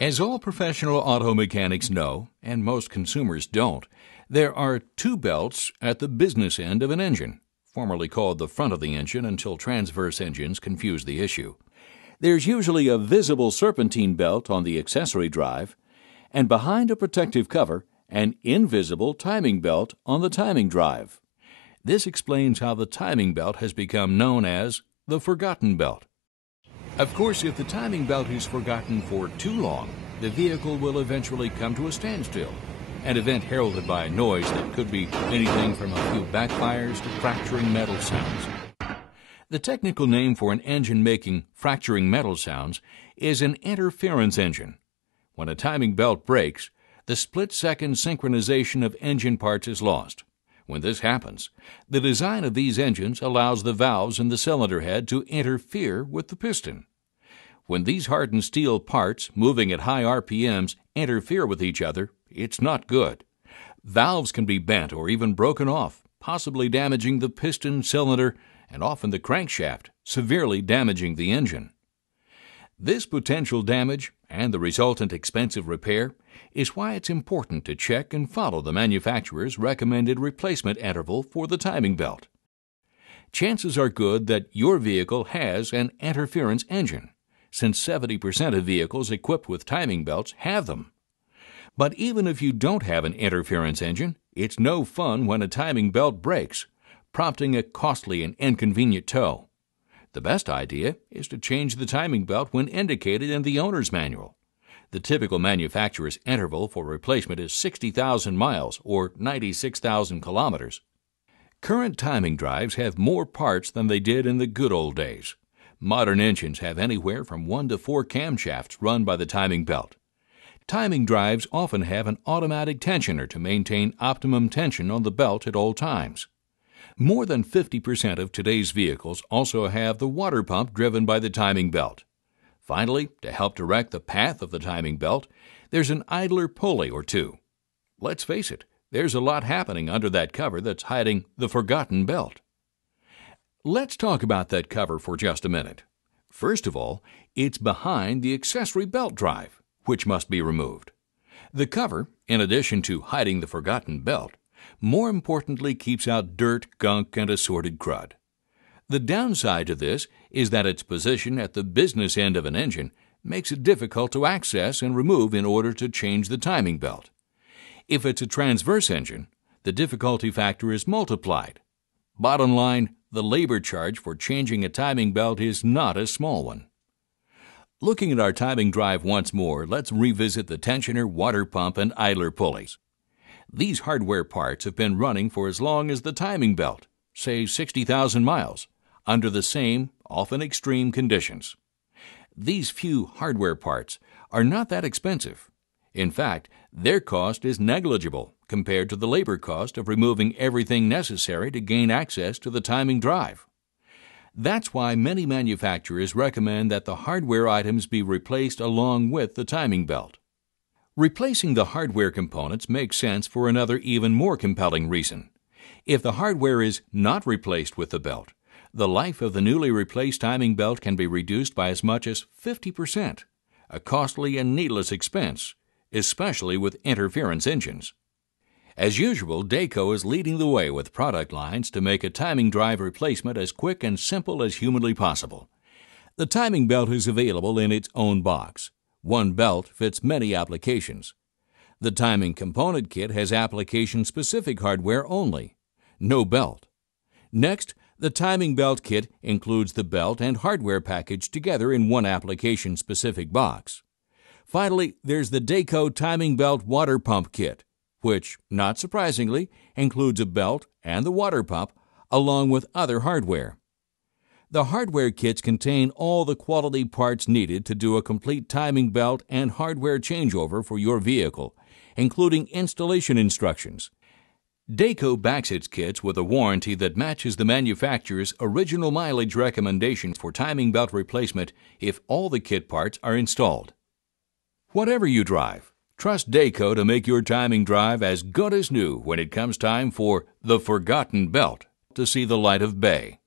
As all professional auto mechanics know, and most consumers don't, there are two belts at the business end of an engine, formerly called the front of the engine until transverse engines confused the issue. There's usually a visible serpentine belt on the accessory drive, and behind a protective cover, an invisible timing belt on the timing drive. This explains how the timing belt has become known as the forgotten belt. Of course, if the timing belt is forgotten for too long, the vehicle will eventually come to a standstill, an event heralded by a noise that could be anything from a few backfires to fracturing metal sounds. The technical name for an engine making fracturing metal sounds is an interference engine. When a timing belt breaks, the split-second synchronization of engine parts is lost. When this happens, the design of these engines allows the valves in the cylinder head to interfere with the piston. When these hardened steel parts, moving at high RPMs, interfere with each other, it's not good. Valves can be bent or even broken off, possibly damaging the piston, cylinder, and often the crankshaft, severely damaging the engine. This potential damage and the resultant expensive repair is why it's important to check and follow the manufacturer's recommended replacement interval for the timing belt. Chances are good that your vehicle has an interference engine, since 70% of vehicles equipped with timing belts have them. But even if you don't have an interference engine, it's no fun when a timing belt breaks, prompting a costly and inconvenient tow. The best idea is to change the timing belt when indicated in the owner's manual. The typical manufacturer's interval for replacement is 60,000 miles or 96,000 kilometers. Current timing drives have more parts than they did in the good old days. Modern engines have anywhere from 1 to 4 camshafts run by the timing belt. Timing drives often have an automatic tensioner to maintain optimum tension on the belt at all times. More than 50% of today's vehicles also have the water pump driven by the timing belt. Finally, to help direct the path of the timing belt, there's an idler pulley or two. Let's face it, there's a lot happening under that cover that's hiding the forgotten belt. Let's talk about that cover for just a minute. First of all, it's behind the accessory belt drive, which must be removed. The cover, in addition to hiding the forgotten belt, more importantly keeps out dirt, gunk, and assorted crud. The downside to this is that its position at the business end of an engine makes it difficult to access and remove in order to change the timing belt. If it's a transverse engine, the difficulty factor is multiplied. Bottom line, the labor charge for changing a timing belt is not a small one. Looking at our timing drive once more, let's revisit the tensioner, water pump, and idler pulleys. These hardware parts have been running for as long as the timing belt, say 60,000 miles, under the same, often extreme conditions. These few hardware parts are not that expensive. In fact, their cost is negligible compared to the labor cost of removing everything necessary to gain access to the timing drive. That's why many manufacturers recommend that the hardware items be replaced along with the timing belt. Replacing the hardware components makes sense for another even more compelling reason. If the hardware is not replaced with the belt, the life of the newly replaced timing belt can be reduced by as much as 50%, a costly and needless expense, especially with interference engines. As usual, Dayco is leading the way with product lines to make a timing drive replacement as quick and simple as humanly possible. The timing belt is available in its own box. One belt fits many applications. The timing component kit has application-specific hardware only. No belt. Next, the timing belt kit includes the belt and hardware package together in one application-specific box. Finally, there's the Dayco timing belt water pump kit, which, not surprisingly, includes a belt and the water pump, along with other hardware. The hardware kits contain all the quality parts needed to do a complete timing belt and hardware changeover for your vehicle, including installation instructions. Dayco backs its kits with a warranty that matches the manufacturer's original mileage recommendations for timing belt replacement if all the kit parts are installed. Whatever you drive, trust Dayco to make your timing drive as good as new when it comes time for the forgotten belt to see the light of day.